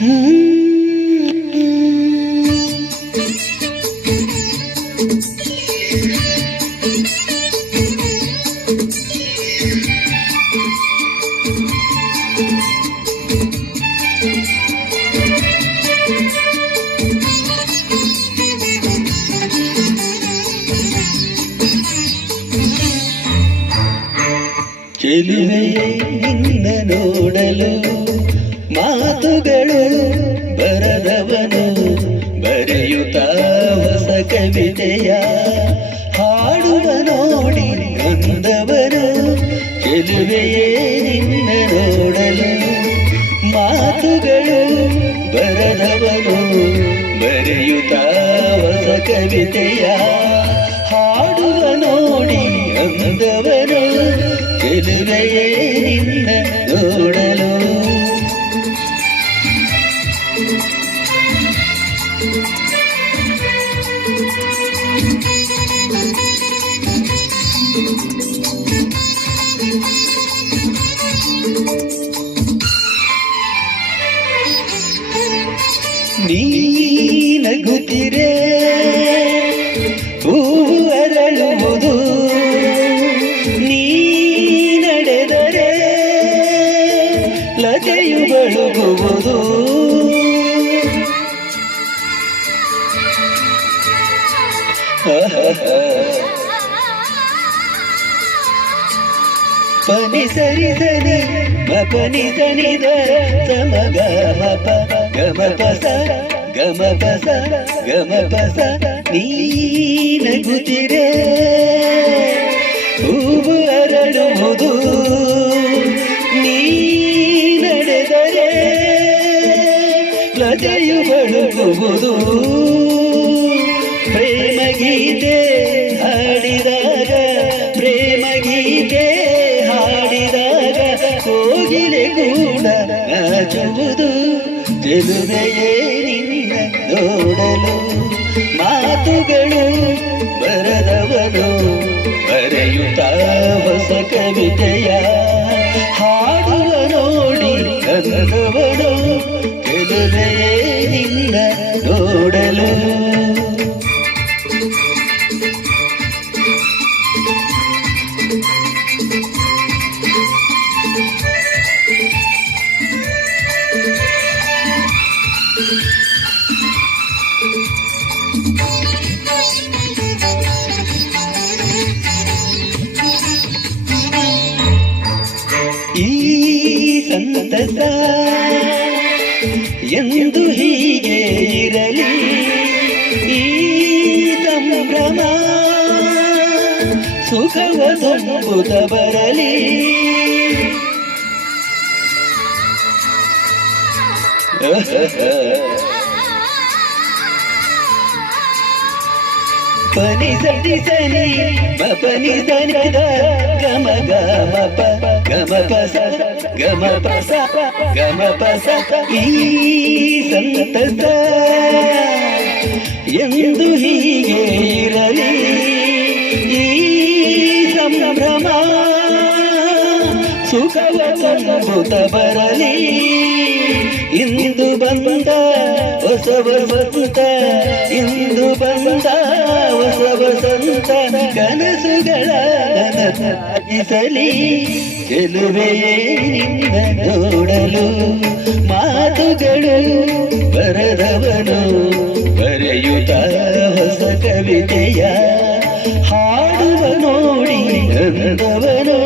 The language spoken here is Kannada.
ಚೆಲುವೆಯೇ ನಿನ್ನ ನೋಡಲು ಮಾತುಗಳು ಬರದವನು ಬರೆಯುತ್ತ ಹೊಸ ಕವಿತೆಯ ಹಾಡುವ ನೋಡಿ ಅಂದವನು. ಚೆಲುವೆಯೇ ನಿನ್ನ ನೋಡಲು ಮಾತುಗಳು ಬರದವನು ಬರೆಯುತ್ತ ಹೊಸ ಕವಿತೆಯ ಹಾಡುವ ನೋಡಿ ಅಂದವನು. ಚೆಲುವೆಯೇ ನಿನ್ನ ನೋಡಲು ನೀ ನಗುತ್ತಿರೆ ಹೂವು ಅರಳುವುದು, ನೀ ನಡೆದರೆ ಲತೆಯು ಬಳುಕುವುದು. ಪನಿ ಸರಿ ಸರಿ ಮಪನಿ ಸನಿದ ಸಮಗ ಮಪ ಗಮ ಪಸ ಗಮ ಪಸ ಗಮ ಪಸ. ನೀ ನಗುತ್ತಿರೆ ಹೂವು ಅರಳುವುದು, ನೀ ನಡೆದರೆ ಲತೆಯು ಬಳುಕುವುದು. ಪ್ರೇಮ ಗೀತೆ ಹಾಡಿದಾಗ ಪ್ರೇಮ ಗೀತೆ ಹಾಡಿದಾಗ ಕೋಗಿಲೆ ಕೂಡ ನಾಚುವುದು. ಚೆಲುವೆಯೇ ನಿನ್ನ ನೋಡಲು ಮಾತುಗಳು ಬರದವನು ಬರೆಯುತ್ತ ಹೊಸ ಕವಿತೆಯ ಹಾಡುವ ನೋಡಿ ಅಂದವನು. ಚೆಲುವೆಯೇ ನಿನ್ನ ನೋಡಲು ಈ ಸಂತಸ ಎಂದು ಹೀಗೆ ಇರಲಿ, ಈ ಸಂಭ್ರಮ ಸುಖವ ತುಂಬುತ್ತ ಬರಲಿ. ಪನಿ ಸರಿ ಸನಿ ಮಪನಿ ಸನಿದ ಗಮ ಗಮ ಪ ಗಮ ಪಸ ಗಮ ಪಸ ಗಮ ಪಸ. ಈ ಸಂತಸ ಎಂದು ಹೀಗೆ ಇರಲಿ, ಈ ಸಂಭ್ರಮ ಸುಖವ ತುಂಬುತ್ತ ಬರಲಿ. ಇಂದು ಬಂದ ಹೊಸ ವಸಂತ, ಇಂದು ಬಂದ ಹೊಸ ವಸಂತ ಕನಸುಗಳ ನನಸಾಗಿಸಲಿ. ಚೆಲುವೆಯೇ ನಿನ್ನ ನೋಡಲು ಮಾತುಗಳು ಬರದವನು ಬರೆಯುತ್ತ ಹೊಸ ಕವಿತೆಯ ಹಾಡುವ ನೋಡಿ ಅಂದವನು.